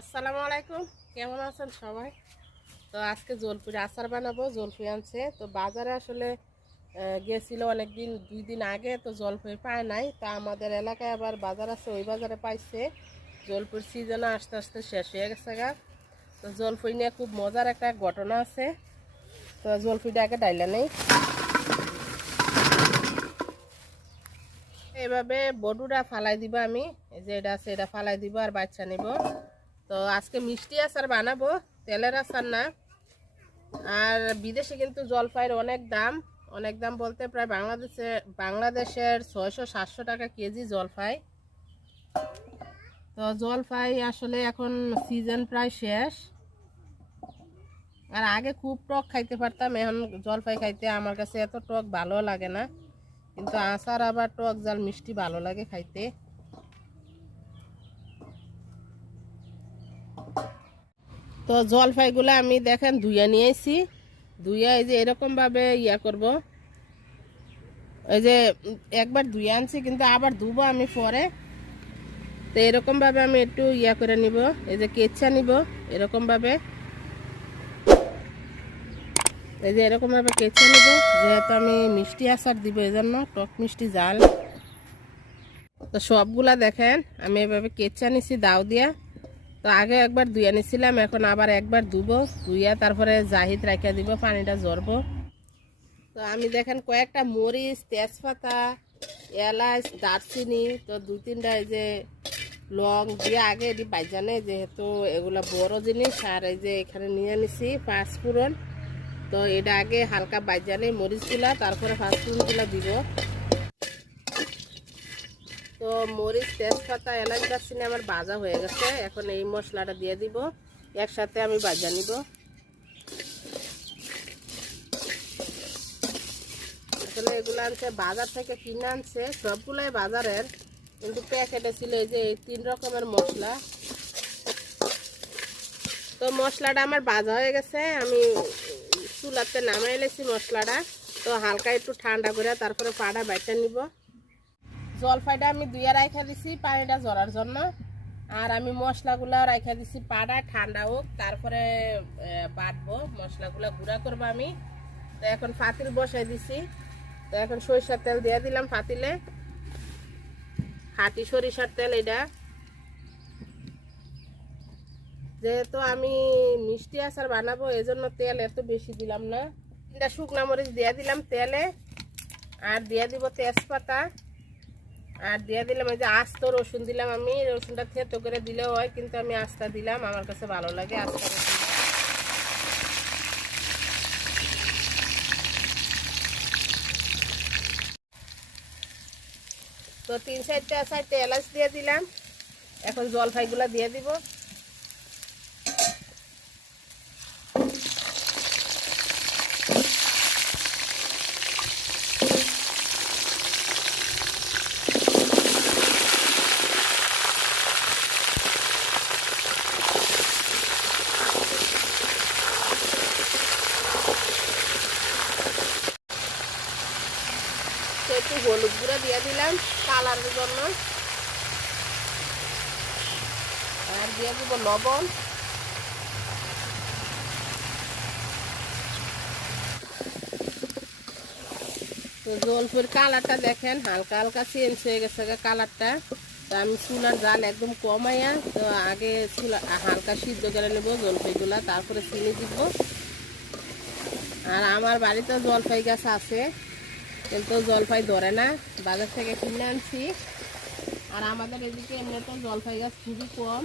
আসসালামু আলাইকুম, কেমন আছেন সবাই? তো আজকে জলপুরি আচার বানাবো। জলপুরি আনছে, তো বাজারে আসলে গেছিল অনেকদিন, 2 দিন আগে। তো জলপুরি পায় নাই, তো আমাদের এলাকায় আবার বাজার আছে, ওই বাজারে পাইছে। জলপুরি সিজনে আস্তে আস্তে শেষ হয়ে গেছে গা। তো জলপুরি নিয়ে খুব মজার একটা ঘটনা আছে। তো জলপুরিটা আগে ডাইলা নেই, এভাবে বডুটা ফালাই দিব। আমি এই যে এটা আছে, এটা ফালাই দিব আর বাচ্চা নিব। তো আজকে মিষ্টি আচার বানাবো, তেলের আচার না। আর বিদেশে কিন্তু জলপাইয়ের অনেক দাম। অনেক দাম বলতে প্রায় বাংলাদেশের 600-700 টাকা কেজি জলপাই। তো জলপাই আসলে এখন সিজন প্রায় শেষ। আর আগে খুব টক খাইতে পারতাম, এখন জলপাই খাইতে আমার কাছে এত টক ভালো লাগে না। কিন্তু আচার আবার টক জাল মিষ্টি ভালো লাগে খাইতে। তো জলপাইগুলো আমি দেখেন ধুয়ে নিয়েছি। ধুয়ে এই যে এরকমভাবে করব। এই যে একবার ধুয়ে আনছি, কিন্তু আবার ধুবো আমি পরে। তো এরকমভাবে আমি একটু করে নিব, এই যে কেচ্ছা নিব এরকমভাবে। এই যে এরকমভাবে কেচ্ছা নিব, যেহেতু আমি মিষ্টি আচার দিব, এই জন্য টক মিষ্টি জাল। তো সবগুলা দেখেন আমি এভাবে কেচ্ছা নিছি দাও দিয়া। তো আগে একবার ধুয়ে নিছিলাম, এখন আবার একবার ধুবো। ধুইয়া তারপরে জাহিদ রাখিয়া দিব, পানিটা ঝরবো। তো আমি দেখেন কয়েকটা মরিচ, তেজপাতা, এলাচ, দারচিনি, তো 2-3টা এই যে লং দিয়ে আগে এটি বাইজানে, যেহেতু এগুলা বড় জিনিস। আর এই যে এখানে নিয়ে নিছি পাঁচফোড়ন। তো এটা আগে হালকা বাইজানে মরিচগুলা, তারপরে পাঁচফোড়নগুলা দিব। তো মরিচ, তেজপাতা, এলাচ, দারচিনি আমার ভাজা হয়ে গেছে। এখন এই মশলাটা দিয়ে দিব, একসাথে আমি ভাজা নিব। আসলে এগুলো আনছে বাজার থেকে, কিনে আনছে সবগুলাই বাজারের, কিন্তু প্যাকেটে ছিল এই যে 3 রকমের মশলা। তো মশলাটা আমার ভাজা হয়ে গেছে, আমি চুলাতে নামাই এলেছি মশলাটা। তো হালকা একটু ঠান্ডা করে তারপরে পাটা বাইটা নিব। জলপাইটা আমি ধুয়ে রাখা দিছি পানিটা ঝরার জন্য। আর আমি মশলাগুলো রাখা দিছি পাটা ঠান্ডা হোক, তারপরে বাটবো মশলাগুলো, গুঁড়া করবো আমি। তো এখন পাতিল বসাই দিছি। তো এখন সরিষার তেল দিয়ে দিলাম পাতিলে, খাঁটি সরিষার তেল এটা। যেহেতু আমি মিষ্টি আচার বানাবো, এজন্য তেল এত বেশি দিলাম না। 3টা শুকনা মরিচ দিয়ে দিলাম তেলে, আর দিয়ে দিব তেজপাতা, আর দিয়ে দিলাম এই যে আস্ত রসুন দিলাম। আমি রসুনটা থেতো করে দিলেও হয়, কিন্তু আমি আস্তা দিলাম, আমার কাছে ভালো লাগে আস্তা রসুন। তো 3-4টা এলাচ দিয়ে দিলাম। এখন জলপাইগুলো দিয়ে দিব। একটু হলুদ গুঁড়া দিয়ে দিলাম কালারের জন্য, আর দিয়ে দিব লবণ। তো জলপুর কালারটা দেখেন হালকা হালকা চেঞ্জ হয়ে গেছে কালারটা। তো আমি চুলার জাল একদম কমাইয়া, তো আগে চুলা হালকা সিদ্ধ করে নেব জলপাইগুলা, তারপরে চিনি দিব। আর আমার বাড়িতে জলপাই গাছ আছে, কিন্তু জলপাই ধরে না, বাজার থেকে কিনে আনছি। আর আমাদের এদিকে এমনি তো জলপাই গাছ খুবই কম।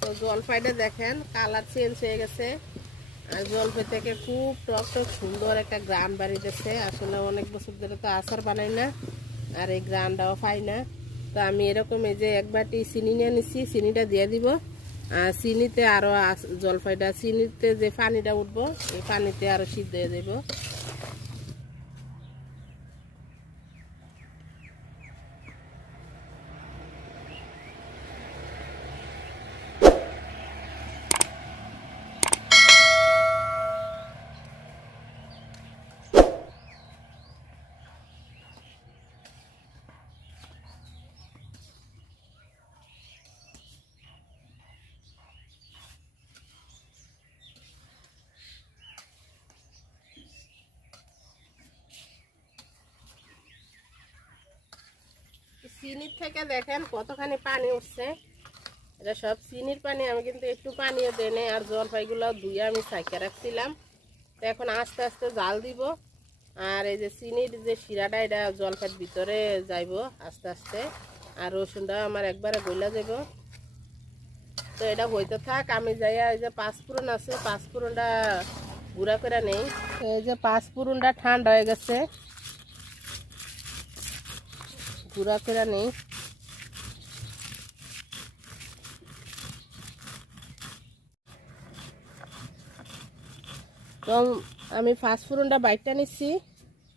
তো জলপাইটা দেখেন কালার চেঞ্জ হয়ে গেছে। আর জলপাই থেকে খুব টক টক সুন্দর একটা গ্রান বাড়িতেছে। আসলে অনেক বছর ধরে তো আচার বানাই না, আর এই গ্রানটাও পাই না। তো আমি এরকম এই যে এক বাটি চিনি নিয়ে নিচ্ছি, চিনিটা দিয়ে দিব। আর চিনিতে আরও জলপাইটা, চিনিতে যে পানিটা উঠবো, এই পানিতে আরও সিদ্ধ হয়ে যাব। চিনির থেকে দেখেন কতখানি পানি উঠছে, এটা সব চিনির পানি। আমি কিন্তু একটু পানিও দেনে, আর জলপাইগুলো ধুয়ে আমি সাইকে রাখছিলাম। তো এখন আস্তে আস্তে জাল দিব, আর এই যে চিনির যে শিরাটা এটা জলপাইয়ের ভিতরে যাইব আস্তে আস্তে, আর রসুনটা আমার একবারে গইলা যাব। তো এটা হইতে থাক, আমি যাইয়া এই যে পাঁচফোড়ন আছে, পাঁচফোড়নটা গুঁড়া করে নেই। তো এই যে পাঁচফোড়নটা ঠান্ডা হয়ে গেছে, গুঁড়া করে নেই। তো আমি পাঁচফোড়নটা বাইটটা নিচ্ছি,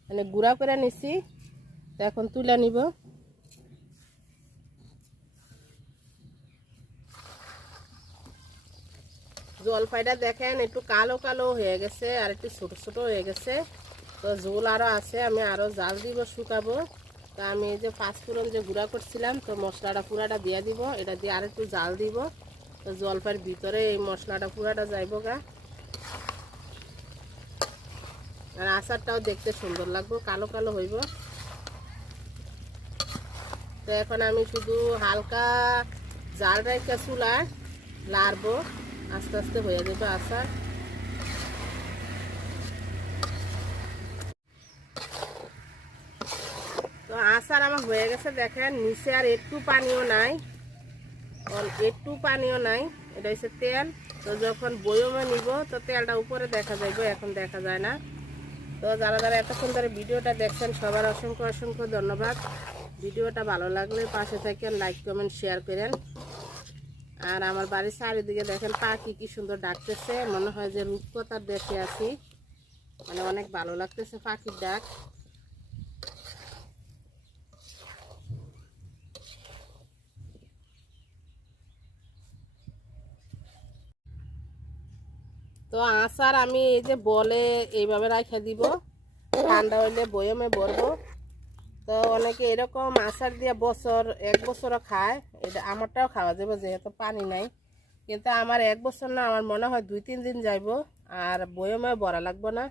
মানে গুঁড়া করে নিচ্ছি। তো এখন তুলে নিব। জলপাইটা দেখেন একটু কালো কালো হয়ে গেছে, আর একটু ছোট ছোট হয়ে গেছে। তো ঝোল আরও আছে, আমি আরও জাল দিব, শুকাবো। তো আমি এই যে পাঁচফোড়ন যে গুঁড়া করছিলাম, তো মশলাটা পুরাটা দিয়ে দিব, এটা দিয়ে আর একটু জাল দিব। তো জলপাইয়ের ভিতরে এই মশলাটা পুরাটা যাইব গা, আর আচারটাও দেখতে সুন্দর লাগবে, কালো কালো হইব। তো এখন আমি শুধু হালকা জাল রেখে চুলায় লাড়বো, আস্তে আস্তে হয়ে যাবে আচার। তো আচার আমার হয়ে গেছে দেখেন, নিচে আর একটু পানিও নাই, একটু পানিও নাই। এটা হচ্ছে তেল। তো যখন বয়মে নিব তো তেলটা উপরে দেখা যাইব, এখন দেখা যায় না। তো যারা যারা এতক্ষণ ধরে ভিডিওটা দেখছেন সবার অসংখ্য অসংখ্য ধন্যবাদ। ভিডিওটা ভালো লাগলে পাশে থাকেন, লাইক কমেন্ট শেয়ার করেন। আর আমার বাড়ির চারিদিকে দেখেন পাখি কি সুন্দর ডাকতেছে, মনে হয় যে রূপকথার দেশে আছি, মানে অনেক ভালো লাগতেছে পাখির ডাক। তো আচার আমি এই যে বলে এইভাবে রাখা দিব, ঠান্ডা হইলে বয়মে ভরবো। তো অনেকে এরকম আচার দিয়ে বছর এক বছরও খায়, এটা আমারটাও খাওয়া যাবে যেহেতু পানি নাই। কিন্তু আমার এক বছর না, আমার মনে হয় 2-3 দিন যাইব, আর বয়মে ভরা লাগবো না,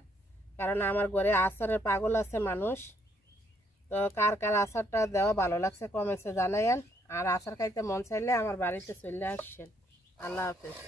কারণ আমার ঘরে আচারের পাগল আছে মানুষ। তো কার কার আচারটা দেওয়া ভালো লাগছে কমেন্টসে জানাইয়েন, আর আচার খাইতে মন চাইলে আমার বাড়িতে চলে আসছেন। আল্লাহ হাফেজ।